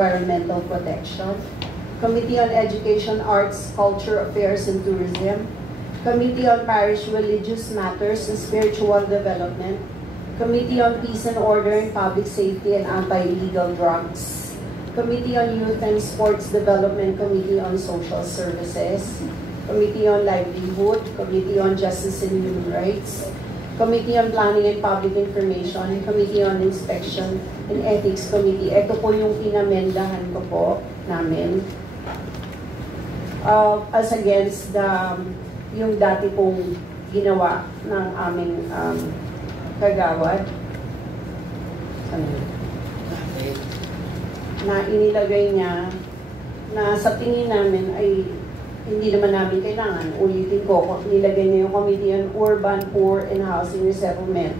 Environmental Protection, Committee on Education, Arts, Culture, Affairs, and Tourism, Committee on Parish Religious Matters and Spiritual Development, Committee on Peace and Order and Public Safety and Anti-Illegal Drugs, Committee on Youth and Sports Development, Committee on Social Services, Committee on Livelihood, Committee on Justice and Human Rights, Committee on Planning and Public Information, Committee on Inspection and Ethics Committee. Ito po yung pinamendahan ko po namin. As against yung dati pong ginawa ng aming kagawad. Na inilagay niya na sa tingin namin ay hindi naman namin kailangan. Ulitin ko, nilagay niya yung Committee on Urban, Poor, and Housing Resettlement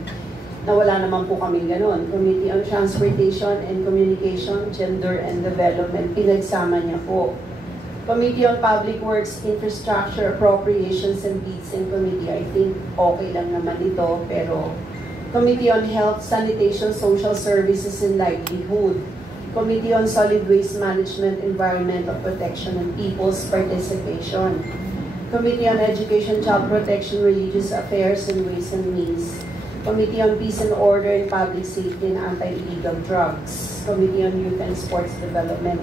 na wala naman po kami ganun. Committee on Transportation and Communication, Gender and Development, pinagsama niya po. Committee on Public Works, Infrastructure, Appropriations, and Deeds and Committee, I think okay lang naman ito, pero Committee on Health, Sanitation, Social Services, and Livelihood, Committee on Solid Waste Management, Environmental Protection, and People's Participation, Committee on Education, Child Protection, Religious Affairs, and Ways and Means, Committee on Peace and Order and Public Safety and Anti-Illegal Drugs, Committee on Youth and Sports Development.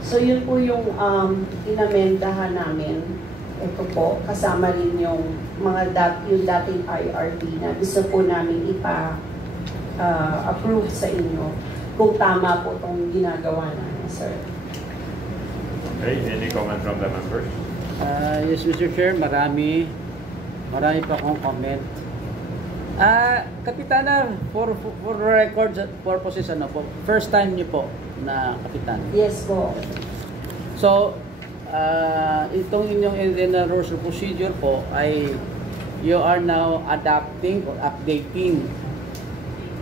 So yun po yung inamendahan namin. Ito po, kasama rin yung mga yung dating IRP na gusto po namin ipa-approve sa inyo kung tama po itong ginagawa namin, sir. Okay, any comment from the members? Yes, Mr. Chair, marami pa akong comment. Kapitana, for record purposes, ano po, first time niyo po na kapitan? Yes po. So, itong inyong internal rules of procedure po ay you are now adapting or updating.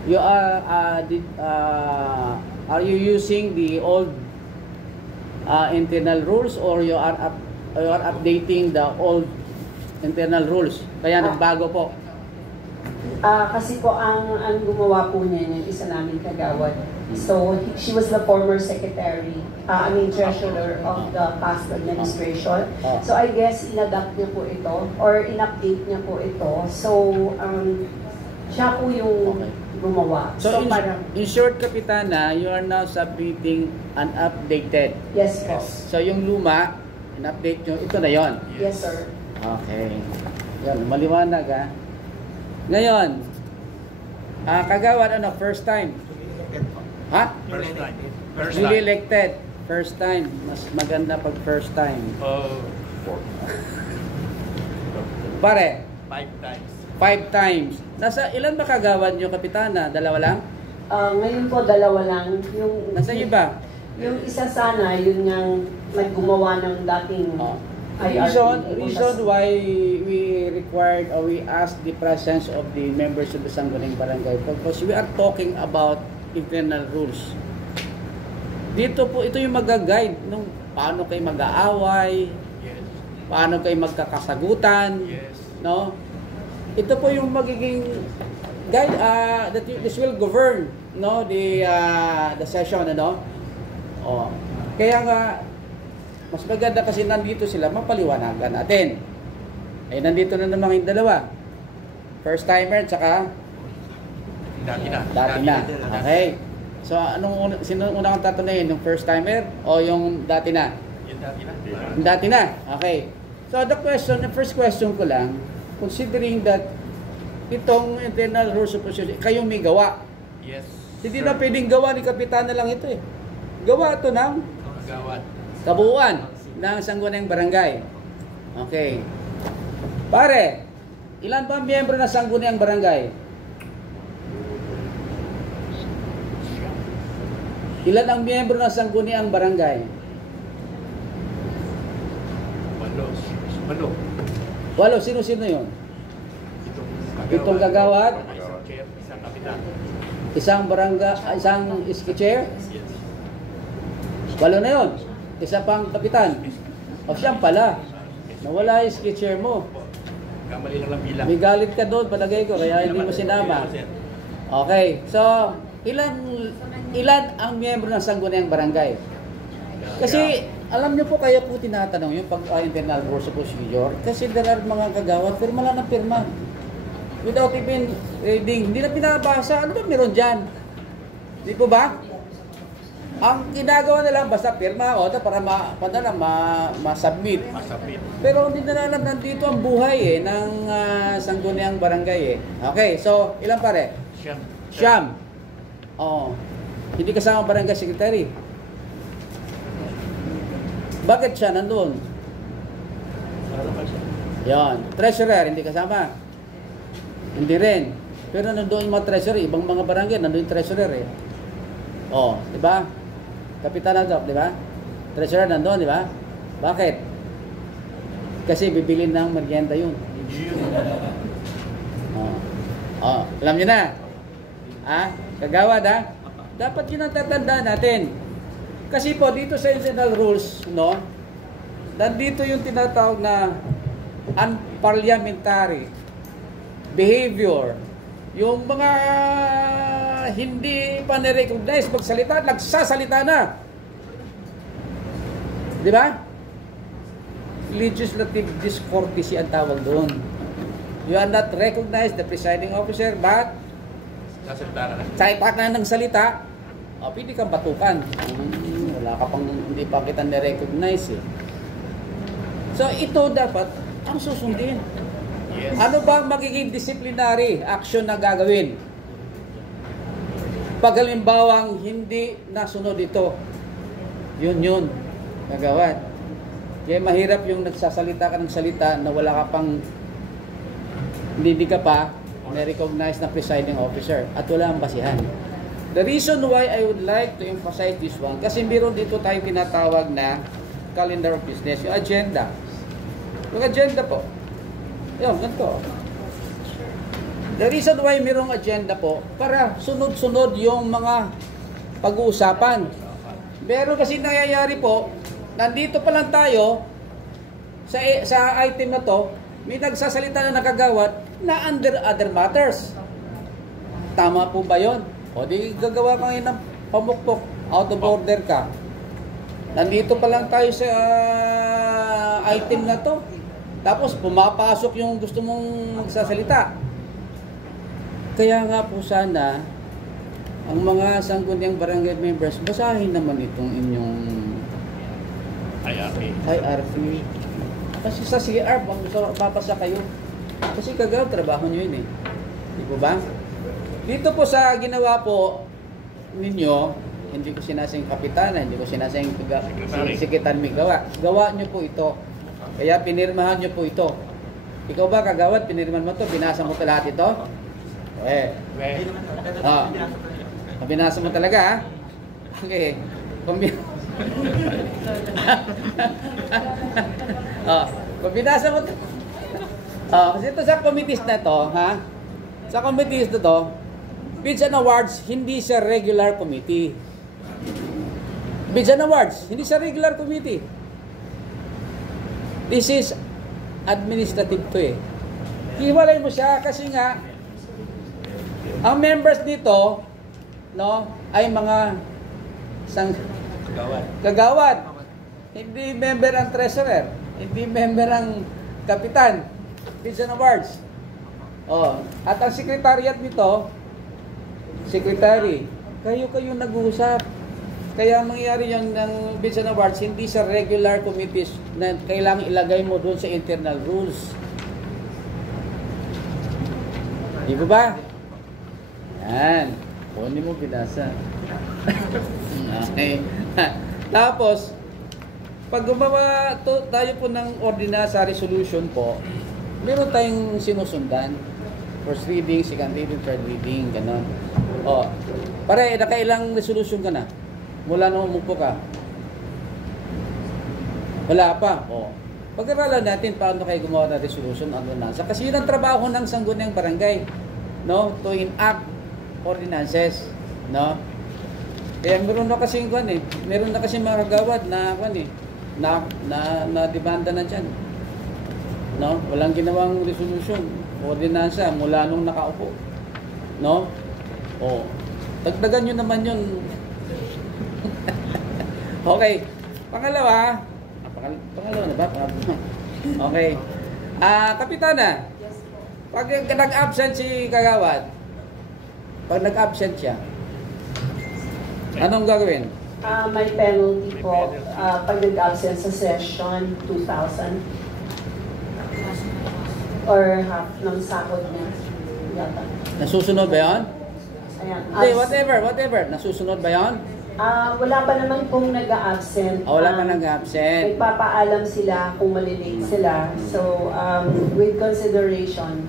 You are you using the old internal rules or you are updating the old internal rules? Kaya nagbago po. Kasi po ang gumawa po niya yung isa namin kagawad. So she was the former secretary, treasurer of the past administration. So I guess in-adapt niya po ito or in-update niya po ito. So siya po yung gumawa. So in short, Kapitana, you are now submitting an updated. Yes po. So yung luma, in-update nyo, ito na yon. Yes sir. Okay. Yan, maliwanag ha. Ngayon, kagawad ano, first time? Ha? First time. Newly elected. First time. Mas maganda pag first time. Pare? 5 times. 5 times. Nasa ilan ba kagawad nyo, Kapitana? Dalawa lang? Ngayon po, dalawa lang. Nasa iba? Yung isa sana, yun yung naggumawa ng dating Reason why we required or we asked the presence of the members of the Sangguniang Barangay because we are talking about internal rules. Dito po, ito yung mag-guide nung paano kayo mag-aaway, paano kayo magkakasagutan, no? Ito po yung magiging guide that this will govern, no, the session, ano? Oh. Kaya nga mas maganda kasi nandito sila, mapaliwanagan natin. Ay nandito na naman yung dalawa. First timer tsaka Dati na. Okay. So sino unang tatanungin, yung first timer o yung dati na? Yung dati na. Yung dati na. Okay. So the first question ko lang, considering that itong internal rules of procedure, kayong may gawa. Yes. Hindi na pwedeng gawa ni Kapitana lang ito eh. Gawa ito ng Gawad. kabuuan ng Sangguniang Barangay. Okay. Pare, ilan ba ang miyembro ng Sangguniang Barangay? Ilan ang miyembro ng Sangguniang Barangay? 8. Sino-sino yun? Itong kagawad? Isang chair, isang kapitan. Isang barangay, isang iski chair? 8 na yun. Isa pang kapitan. O siyang pala. Nawala yung iski chair mo. Kamali lang bilang. May galit ka doon, palagay ko, kaya hindi mo sinama. Okay, so ilan ang miyembro ng sangguniang barangay? Kasi alam niyo po, kaya po tinatanong yung pag internal rules of procedure, kasi there are mga kagawad, pirma lang ng pirma. Without even reading, hindi na pinabasa. Ano ba meron dyan? Di po ba? Ang ginagawa nila, basta pirma o para ma-submit. Pero hindi na alam nandito ang buhay ng sangguniang barangay Okay, so ilan pare? Siyam. Hindi kasama barangay secretary. Bakit siya nandun? Yan. Treasurer, hindi kasama. Hindi rin. Pero nandun yung mga treasurer, ibang mga barangay, nandun yung treasurer di ba? Kapitan nandun, di ba? Treasurer nandun, di ba? Bakit? Kasi bibilin ng merienda yun. Alam niyo na? Kagawad dapat yun ang tatandaan natin. Kasi po dito sa internal rules, nandito yung tinatawag na unparliamentary behavior. Yung mga hindi pa na-recognize magsalita, nagsasalita na. Di ba? Legislative discourtesy ang tawag doon. You are not recognized the presiding officer, but salita na ng salita, pwede kang batukan. Wala ka pang, hindi pa kita na-recognize So ito dapat ang susundin. Yes. Ano ba magiging disciplinary action na gagawin? Pag halimbawang hindi nasunod ito, yun, nagawad. Kaya mahirap yung nagsasalita ka ng salita na wala ka pang, hindi ka pa na-recognize na presiding officer at wala ang basihan. The reason why I would like to emphasize this one, kasi meron dito tayong tinatawag na calendar of business, yung agenda. Yung agenda po, yun, ganito. The reason why mayroong agenda po, para sunod-sunod yung mga pag-uusapan. Pero kasi nangyayari po, nandito pa lang tayo, sa item na to, may nagsasalita na nakagawad na under other matters. Tama po ba yun? O di gagawa ka ngayon ng pamukpok, out of order ka. Nandito pa lang tayo sa item na to. Tapos pumapasok yung gusto mong magsasalita. Kaya nga po sana, ang mga sangguniang barangay members, basahin naman itong inyong IRP. Kasi sa CR, mapasa kayo. Kasi kagaw, trabaho nyo yun Di po ba? Dito po sa ginawa po ninyo, hindi ko sinasayang kapitana, hindi ko sinasayang sikitan may gawa. Gawa nyo po ito. Kaya pinirmahan nyo po ito. Ikaw ba kagawad, pinirmahan mo ito, binasa mo ito lahat ito? Binasa mo talaga Okay. Kung binasa mo ito. Kasi ito sa committees na ito, sa committees na ito, Bids and Awards, hindi siya regular committee. Bids and Awards, hindi siya regular committee. This is administrative to Hiwalay mo siya kasi nga, ang members dito, ay mga kagawad. Hindi member ang treasurer, hindi member ang kapitan. Bids and Awards. At ang secretariat nito, secretary, kayo nag-uusap. Kaya mangyayari yung ng Bids and Awards, hindi sa regular committees na kailangan ilagay mo doon sa internal rules. Di ba? Yan. Kunin mo binasa. Okay. Tapos, pag gumawa tayo po ng ordinance resolution po, meron tayong sinusundan. First reading, second reading, third reading, gano'n. Pare, nakailang resolution ka na? Mula nung umupo ka? Wala pa. Pag-aralan natin paano kayo gumawa ng resolution, ordinance. Kasi yun ang trabaho ng sangguniang barangay, to enact ordinances, Kaya meron na kasing meron na kasing mga kagawad na na demanda na diyan. Walang ginawang resolution, ordinansa mula nung nakaupo. Dagdagan nyo naman yun. Okay. Pangalawa. Pangalawa na ba? Okay. Kapitana. Pag nag-absent si Kagawad, pag nag-absent siya, anong gagawin? May penalty po pag nag-absent sa session, 2,000. Or half ng sahod niya. Yata. Nasusunod ba yun? Ayan. Hindi, whatever. Nasusunod ba yun? Wala pa naman pong nag-absent. Wala pa nag-absent. Nagpapaalam sila kung malilate sila. So, with consideration,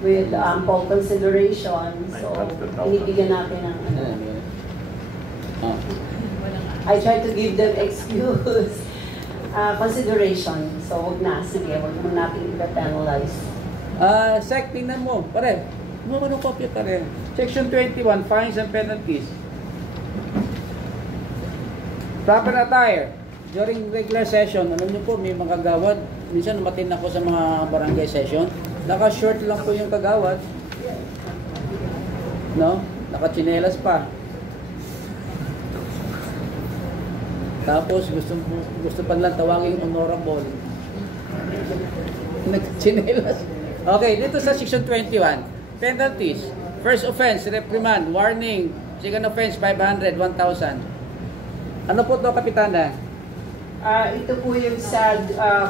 with ample consideration, so, inibigyan natin ng I try to give them excuse. Consideration. So, huwag na. Sige, huwag mo natin ipa-penalize. Sec, tingnan mo. Pare, mo ano kopya pare. Section 21, fines and penalties. Proper attire. During regular session, alam niyo po, may mga kagawad. Minsan umatin ako sa mga barangay session. Naka-short lang po yung kagawad. No? Naka-chinelas pa. Tapos gusto pa lang tawagin honorable. Nag-chinelas. Okay, dito sa section 21, penalties. First offense, reprimand, warning. Second offense, 500, 1,000. Ano po ito, Kapitana? Ito po yung sa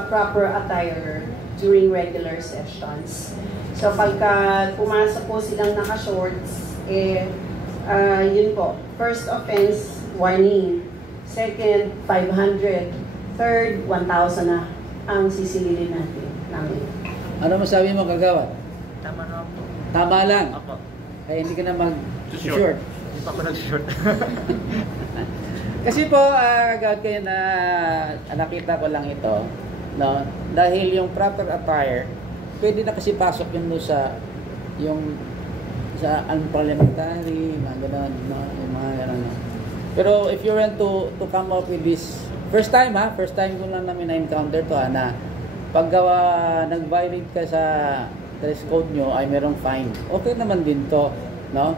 proper attire during regular sessions. So pagka pumasok po silang naka-shorts, yun po. First offense, warning. Second, 500. Third, 1,000 na ang sisililin namin. Ano masabi mo, Kagawad? Tama na po. Tama lang. Apo. Kaya hindi ka na mag-short. Hindi pa ako nag-short. Kasi po, agad kayo na nakita ko lang ito, no? Dahil yung proper attire, pwede na kasi pasok yung sa unparliamentary, mga gano'n, yung mga gano'n. Pero if you want to come up with this, first time ko lang namin na-encounter to, na paggawa, nag-violate ka sa dress code nyo, ay merong fine. Okay naman din to, no?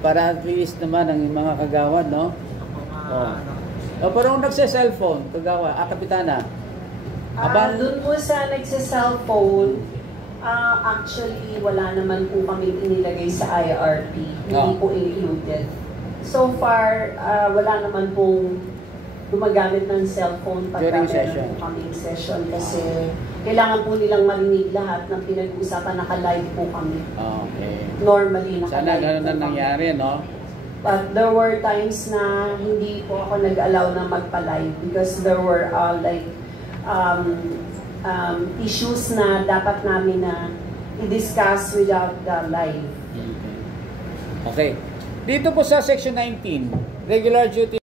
Para at least naman ang mga kagawad, no? Pero kung nagsa-cellphone, Kagawa, Kapitana. Doon po sa nagsa-cellphone, actually wala naman po kami inilagay sa IRP. Hindi po included. So far, wala naman pong gumagamit ng cellphone pagka meron po kaming session kasi kailangan po nilang marinig lahat ng pinag-uusapan. Naka-live po kami. Okay. Normally, naka-live. Sana gano'n na nangyari, no? But there were times na hindi po ako nag-allow na magpa-live because there were issues na dapat namin na i-discuss without the live. Okay. Dito po sa section 19, regular duty